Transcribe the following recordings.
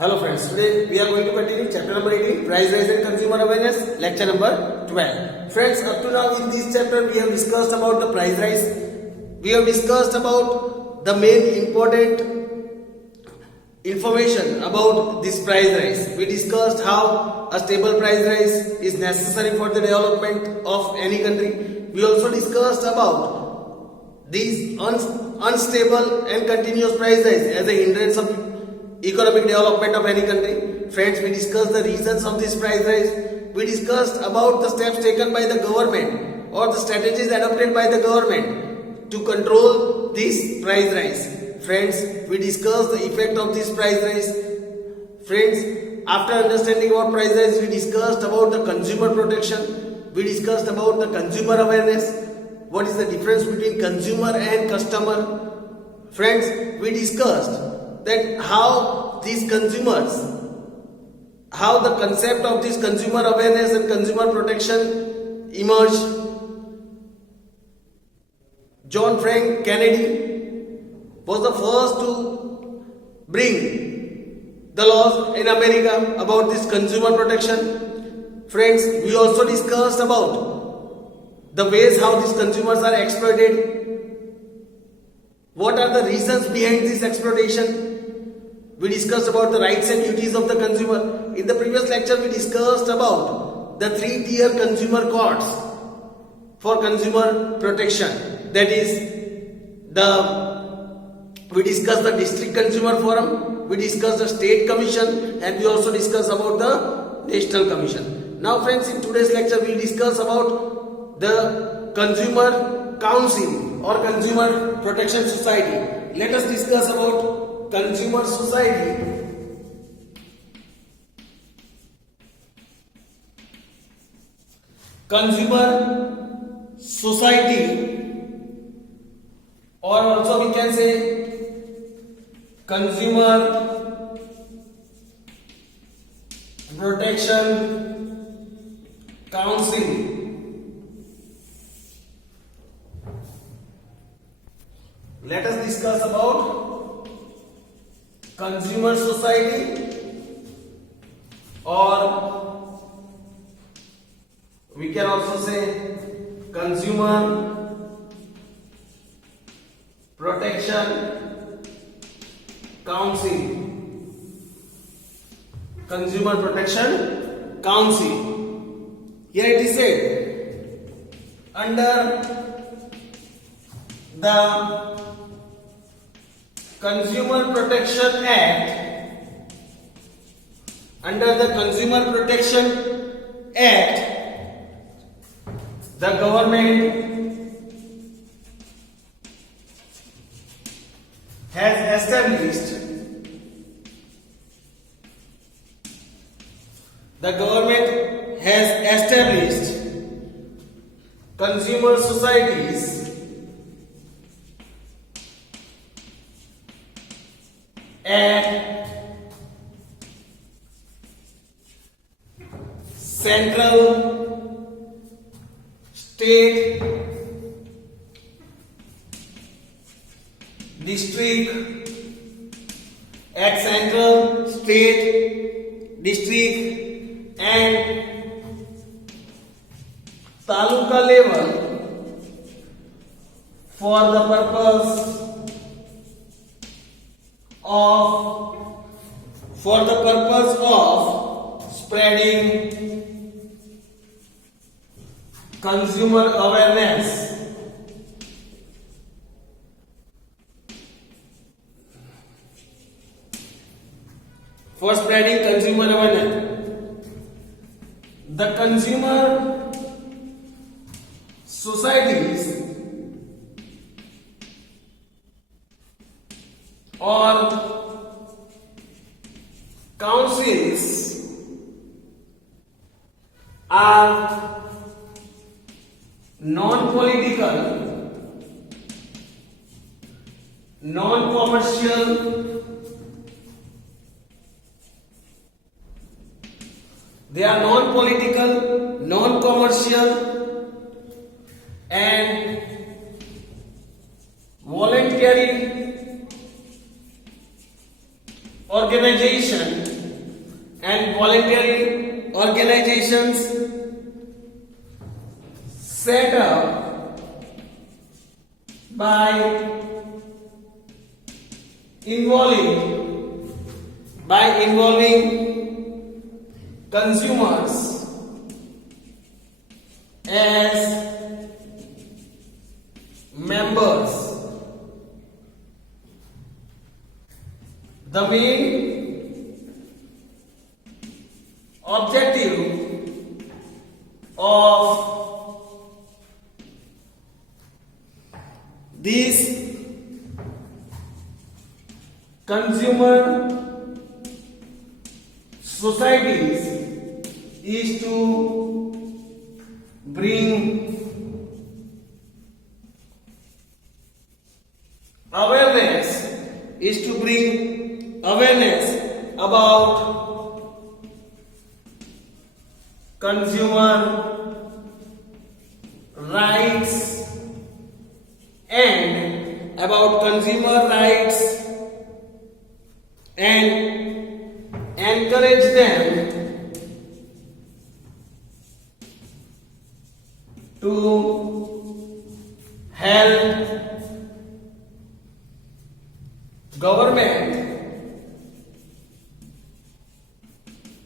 Hello friends, today we are going to continue chapter number 18, price rise and consumer awareness, lecture number 12. Friends, up to now in this chapter we have discussed about the price rise. We have discussed about the main important information about this price rise. We discussed how a stable price rise is necessary for the development of any country. We also discussed about these unstable and continuous price rise as a hindrance of economic development of any country. Friends, we discussed the reasons of this price rise. We discussed about the steps taken by the government or the strategies adopted by the government to control this price rise. Friends, we discussed the effect of this price rise. Friends, after understanding about price rise, we discussed about the consumer protection. We discussed about the consumer awareness. What is the difference between consumer and customer? Friends, we discussed that how these consumers, how the concept of this consumer awareness and consumer protection emerged. John Frank Kennedy was the first to bring the laws in America about this consumer protection. Friends, we also discussed about the ways how these consumers are exploited. What are the reasons behind this exploitation? We discussed about the rights and duties of the consumer. In the previous lecture, we discussed about the 3-tier consumer courts for consumer protection. That is, we discussed the district consumer forum, we discussed the state commission, and we also discussed about the national commission. Now friends, in today's lecture, we will discuss about the consumer council or consumer protection society. Let us discuss about consumer society. Consumer society, or also we can say consumer protection council. Let us discuss about consumer society, or we can also say consumer protection council. Consumer protection council. Here it is said, under the Consumer Protection Act, under the Consumer Protection Act, the government has established consumer societies at central, state, district, at central, state, district and taluka level for the purpose of spreading consumer awareness. For spreading consumer awareness, the consumer societies or councils are non-political, non-commercial, they are non-political, non-commercial and voluntary organization and voluntary organizations set up by involving consumers as members. The main objective of these consumer societies is to bring awareness about consumer rights and encourage them to help government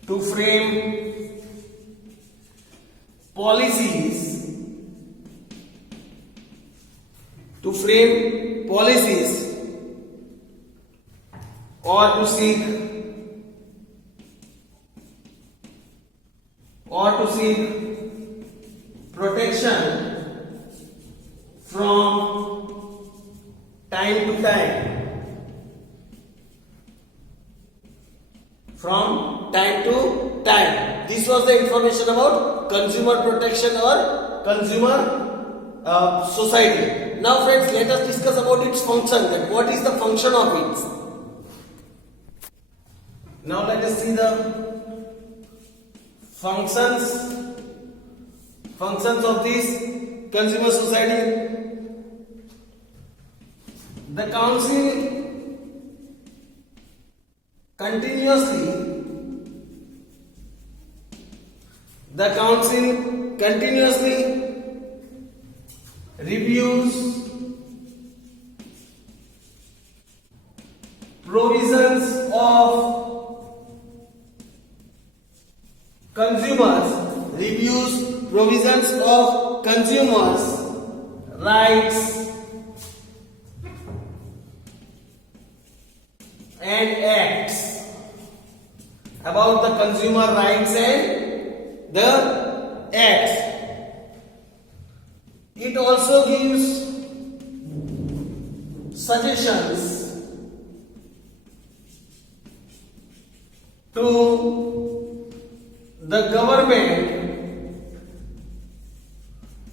to frame policies or to seek protection from time to time. This was the information about consumer protection or consumer society. Now friends, let us discuss about its function. That what is the function of it? Now let us see the functions of this consumer society. The council continuously reviews provisions of consumers rights and acts about the consumer rights and the acts. It also gives suggestions to the government.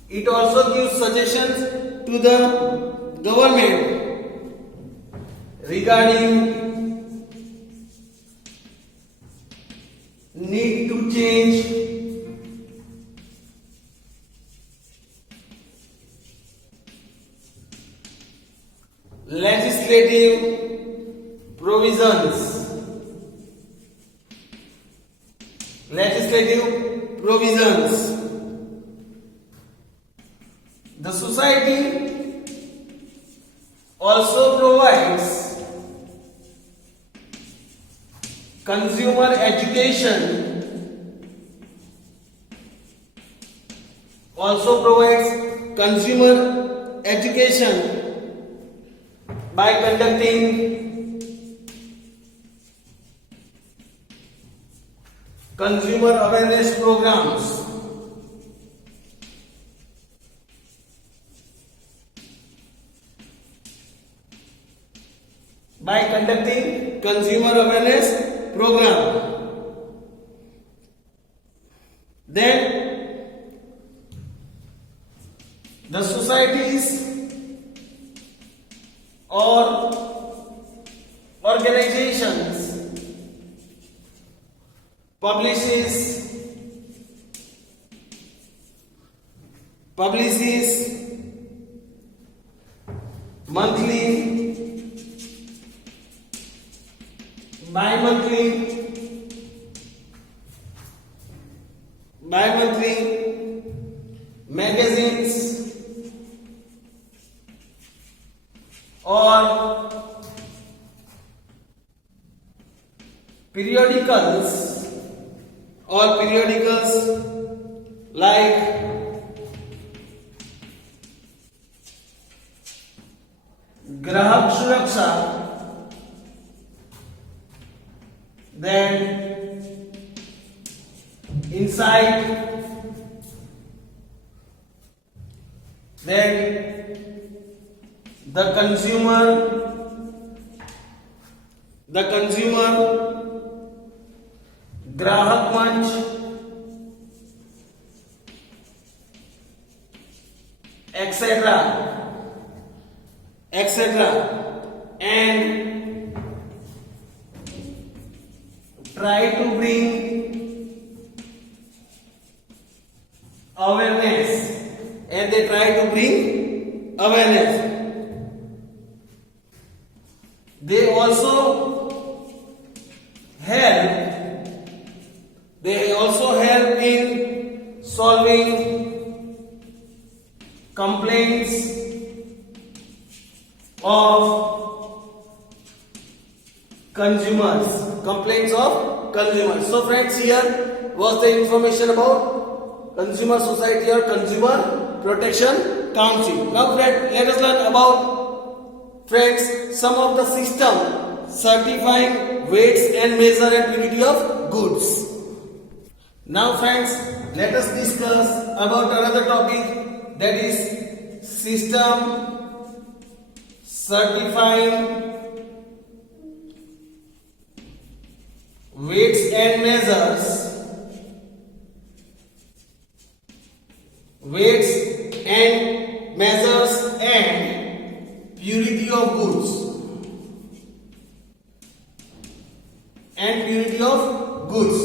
It also gives suggestions to the government regarding need to change legislative provisions. The society also provides consumer education by conducting consumer awareness programs. Then the societies or organizations publishes monthly, bi-monthly bi-monthly magazines or periodicals like Grahak Suraksha, then Insight, then the consumer, Grahak Manch, etc. and try to bring awareness, they also help in solving complaints of consumers. So friends, here was the information about Consumer Society or Consumer Protection Council. Now friends, let us learn about some of the system certifying weights and measure and purity of goods. Now friends, let us discuss about another topic, that is system certifying weights and measures and purity of goods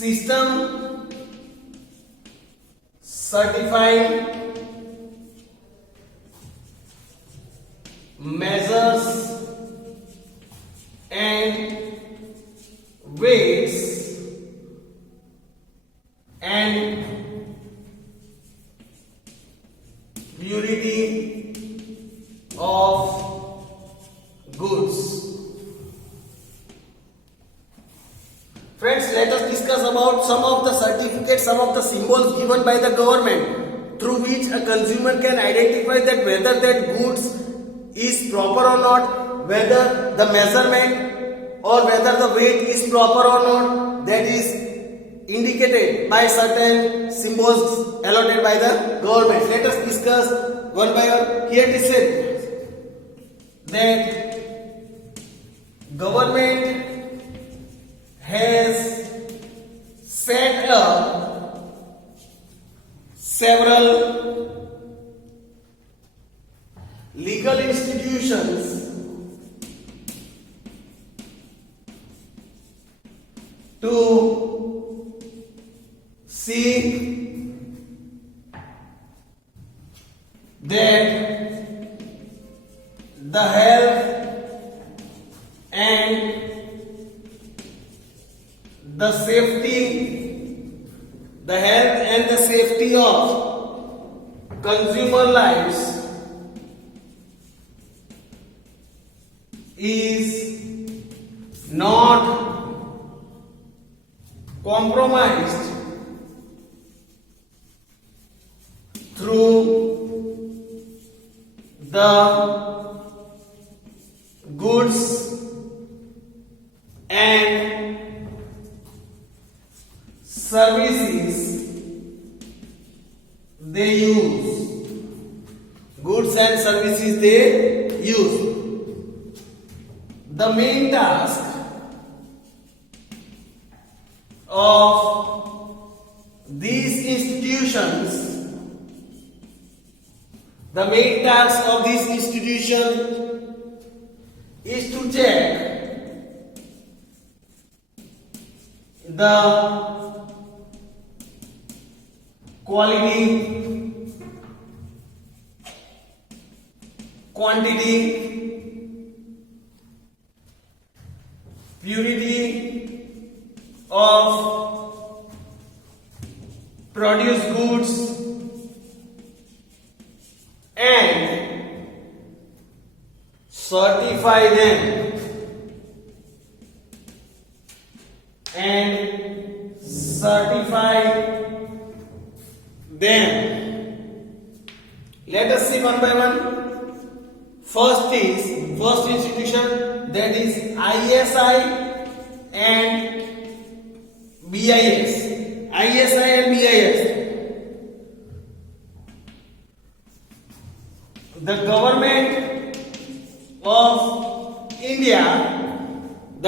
system certifying measures and weights and purity of goods. Friends, let us discuss about some of the certificates, some of the symbols given by the government through which a consumer can identify that whether that goods is proper or not, whether the measurement or whether the weight is proper or not. That is indicated by certain symbols allotted by the government. Let us discuss one by one. Here it is said that government has set up several legal institutions to seek that the health and the safety of consumer lives is not compromised through the goods and services they use. The main task of these institutions, is to check the quality, quantity, purity of produce goods and certify them Let us see one by one. First institution, that is ISI and BIS. ISI and BIS. The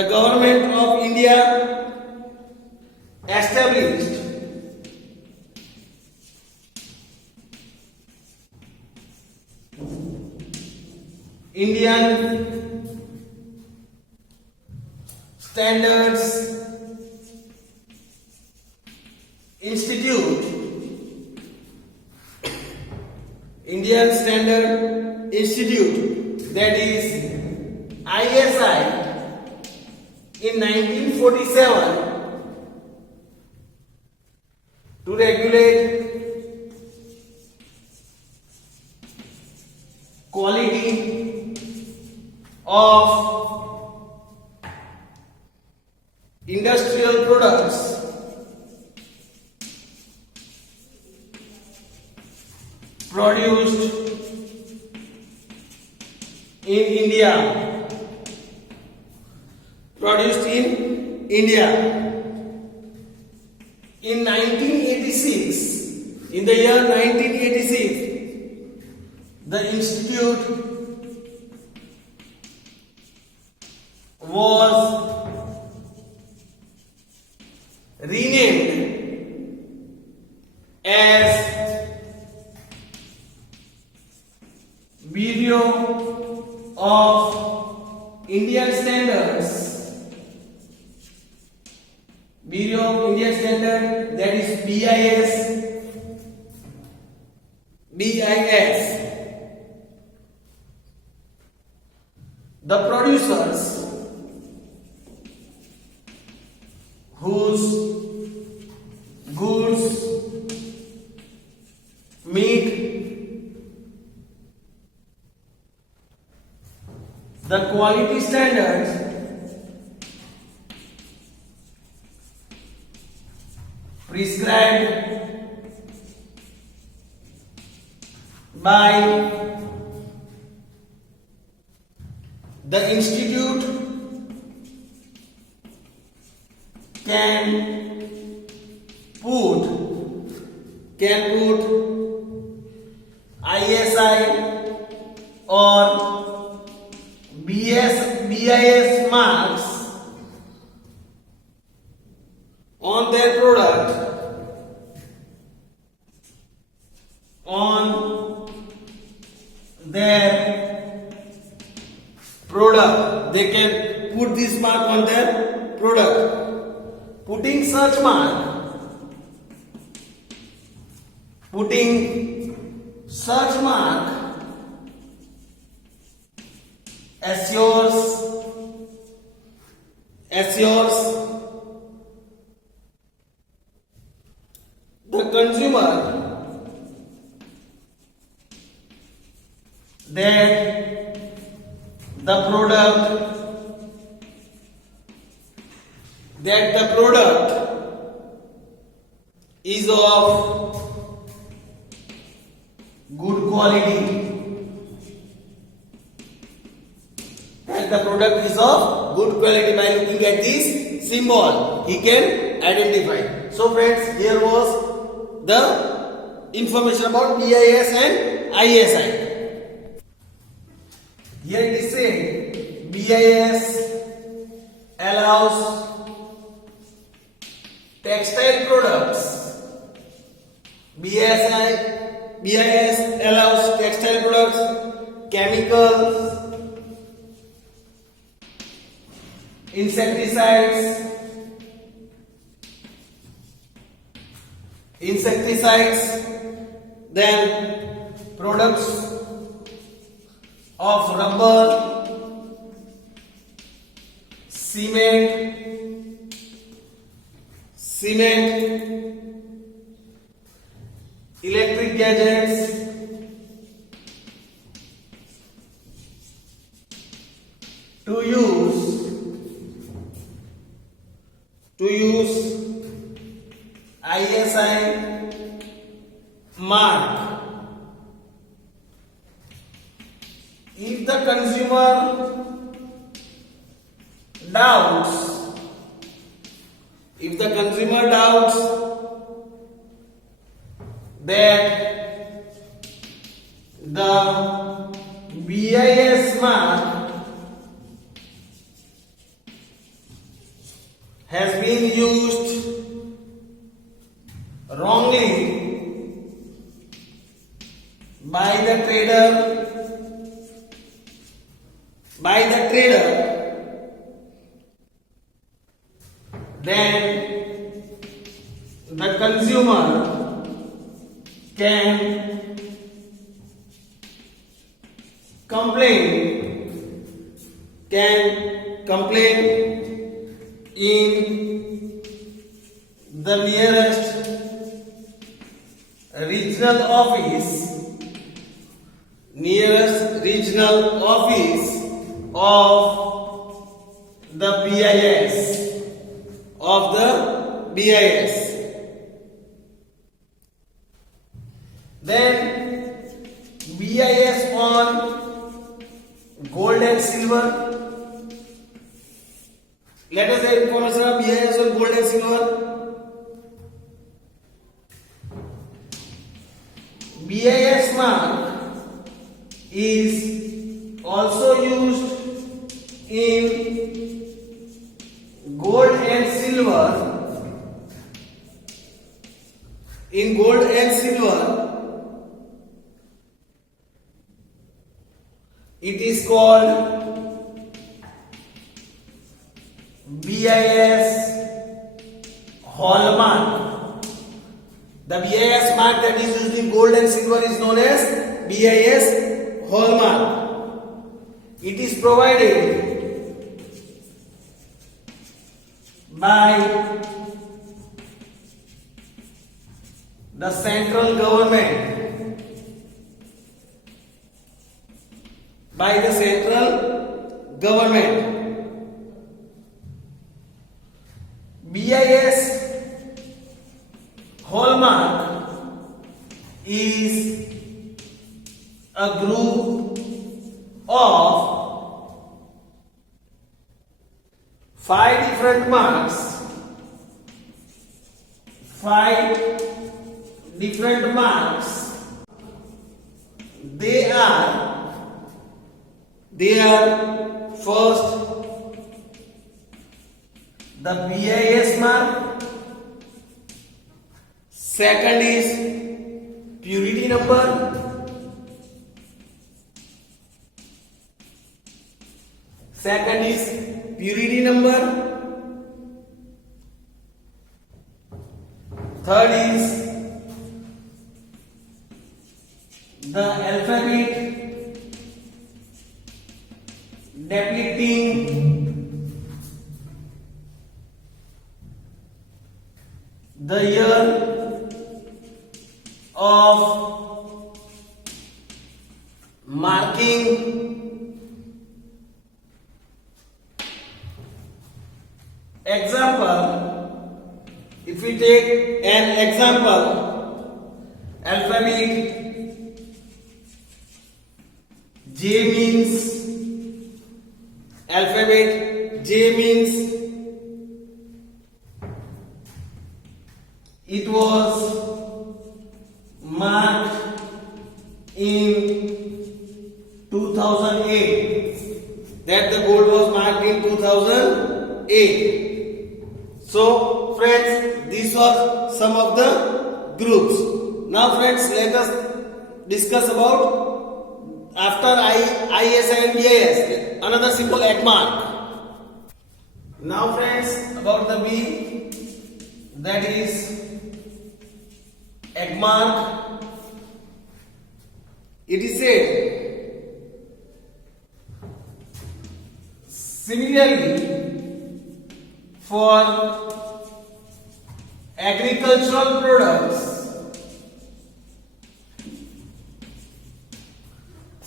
government of India established Indian Standards Institute, that is ISI, in 1947 to regulate quality of industrial products produced in India. In 1986, in the year 1986, the institute was renamed as Bureau of Indian Standards. Bureau of Indian Standards, that is BIS. The producers whose goods meet the quality standards prescribed by the institute can put ISI or BIS marks on their product, they can put this mark on their product. Putting such mark assures the consumer that the product is of good quality. By looking at this symbol, he can identify. So friends, here was the information about BIS and ISI. Here it is said BIS allows textile products. BIS allows textile products, chemicals, insecticides, then products of rubber, cement, electric gadgets, to use ISI mark. If the consumer doubts, that the BIS mark has been used wrongly by the trader, then the consumer can complain in the nearest regional office of the BIS. Then BIS on gold and silver. Let us have information of BIS on gold and silver. BIS mark is also used in gold and silver. It is called BIS hallmark. The BIS mark that is used in gold and silver is known as BIS hallmark. It is provided by the central government. BIS hallmark is a group of 5 different marks. 5 different marks. They are first the BIS mark, second is purity number, third is the alphabet depicting the year of marking. Example, if we take an example, alphabet J means it was marked in 2008. That the gold was marked in 2008. So friends, these are some of the groups. Now friends, let us discuss about after ISI and BIS, another simple egg mark. Now friends, about the B, that is egg mark. It is said, similarly, for agricultural products,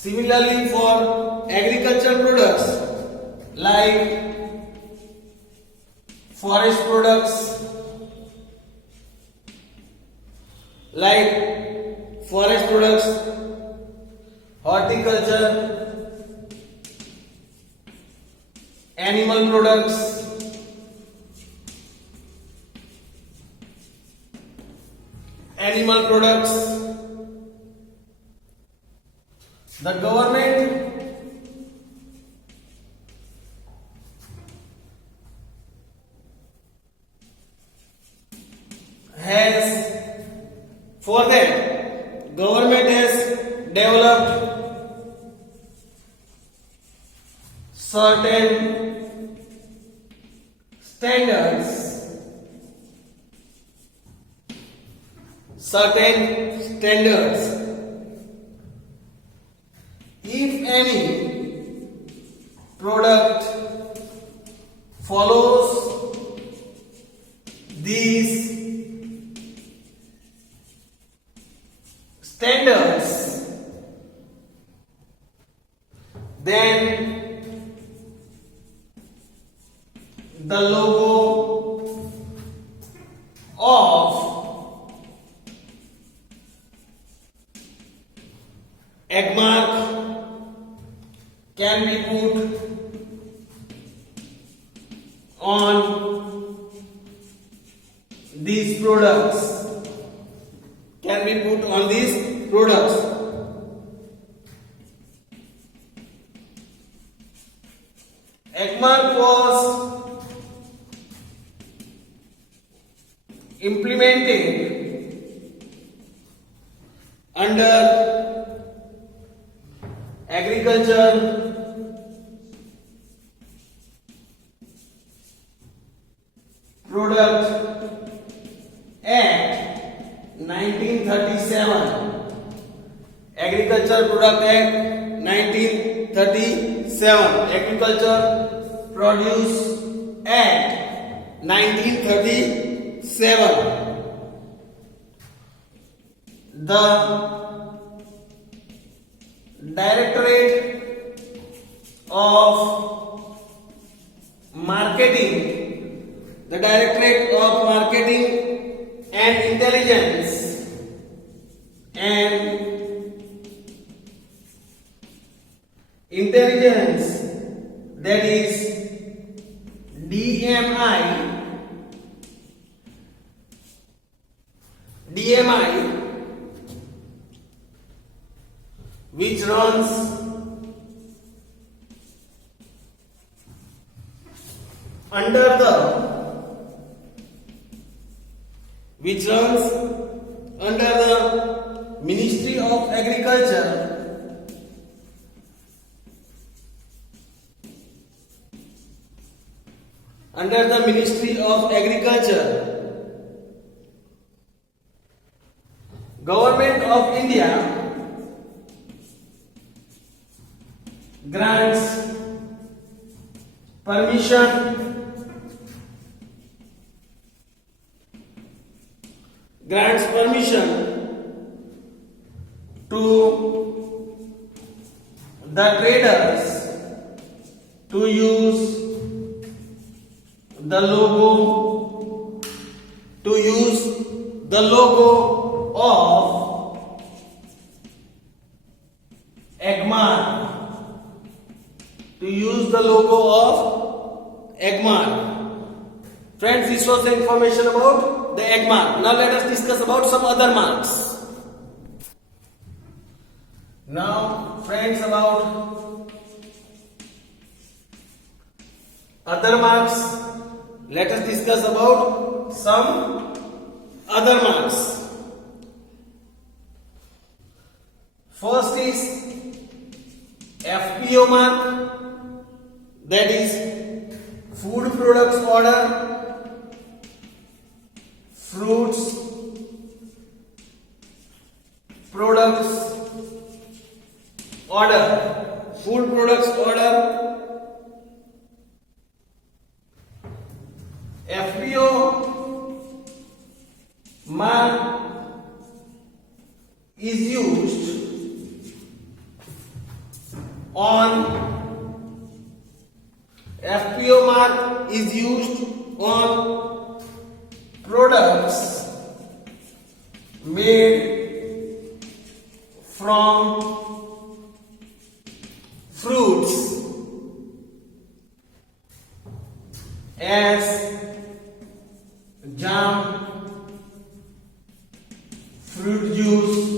Similarly, for agricultural products like forest products, horticulture, animal products, the government has developed certain standards. If any product follows these standards, then the logo of Agmark can be put on these products. Agmark was implemented under Agriculture Product Act 1937. Agriculture Product Act 1937. Agriculture Produce Act 1937. The Directorate of Marketing and Intelligence, that is DMI, which runs under the Ministry of Agriculture, Government of India grants permission to the traders to use the logo of Agmark. Friends, this was the information about the Agmark. Now let us discuss about some other marks. Now, friends, about other marks, let us discuss about some other marks. First is FPO mark, that is Food Products Order, Fruits Products Order, Food Products Order. FPO mark is used on FPO mark is used on products made from fruits as jam, fruit juice,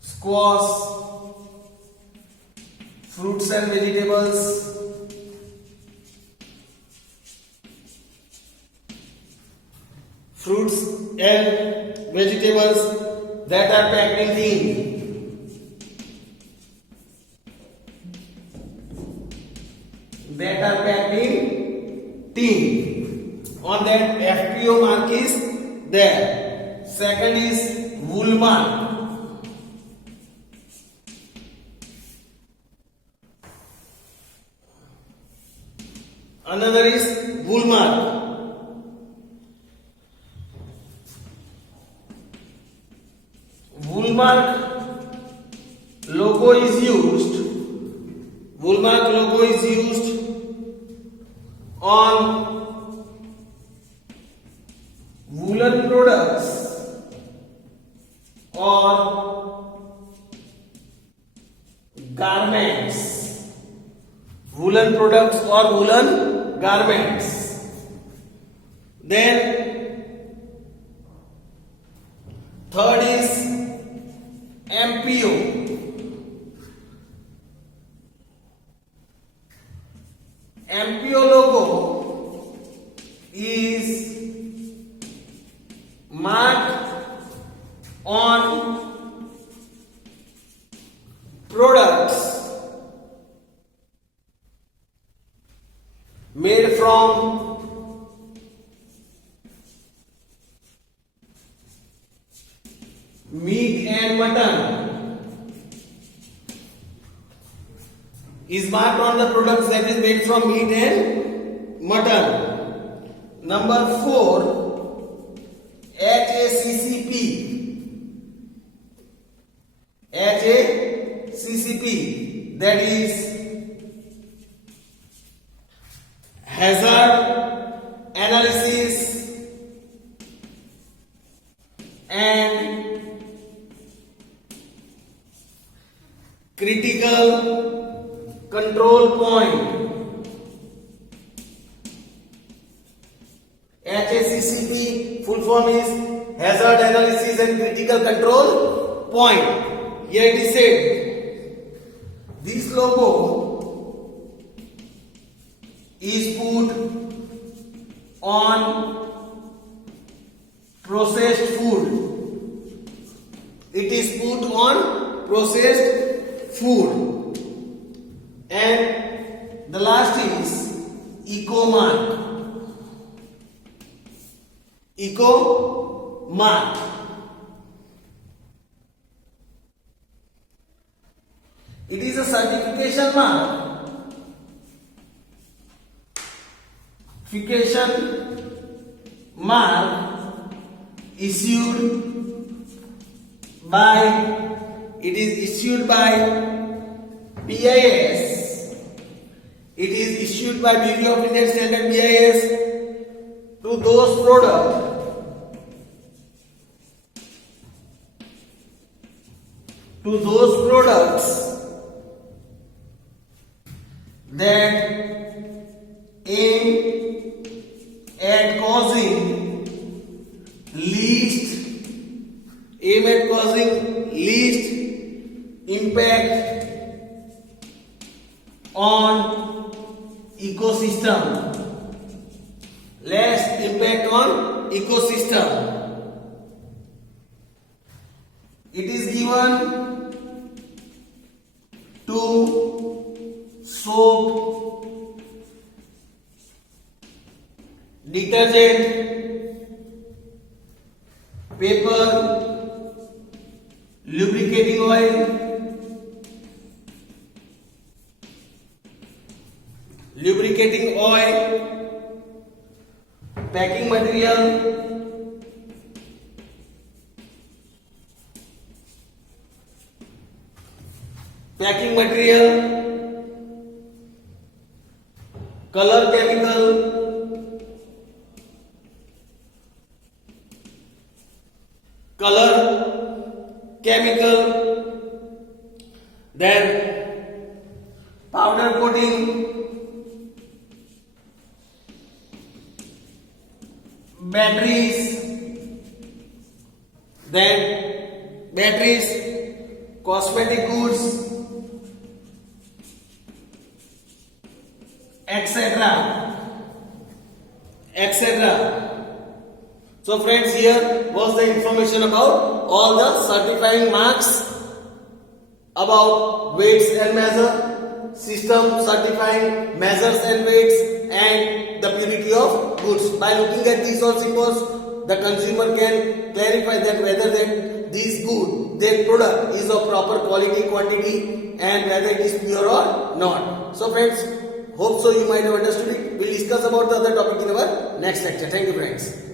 squash, fruits and vegetables, that are packed in tin. On that FPO mark is there. Second is wool mark. Another is wool mark. Wool mark logo is used. Wool mark logo is used on woolen products or garments. Woolen products or woolen garments. Then third is MPO. MPO logo is marked on products made from meat and mutton. Is marked on the products that is made from meat and mutton. Number 4, HACCP. HACCP, that is hazard analysis and critical control point. HACCP full form is hazard analysis and critical control point. Here it is said, this logo is put on processed food. It is put on processed food. And the last is eco mark. Eco mark. It is a certification mark. Certification mark issued by BIS. It is issued by Bureau of Indian Standard BIS to those products that aim at causing least impact on ecosystem. Less impact on ecosystem. It is given to soap, detergent, paper, lubricating oil, packing material, packing material, color chemical, then powder coating, batteries, cosmetic goods, etc. So friends, here was the information about all the certifying marks about weights and measure, system certifying measures and weights, and the purity of goods. By looking at these all symbols, the consumer can clarify that whether that this good, their product is of proper quality, quantity, and whether it is pure or not. So friends, hope so you might have understood it. We'll discuss about the other topic in our next lecture. Thank you friends.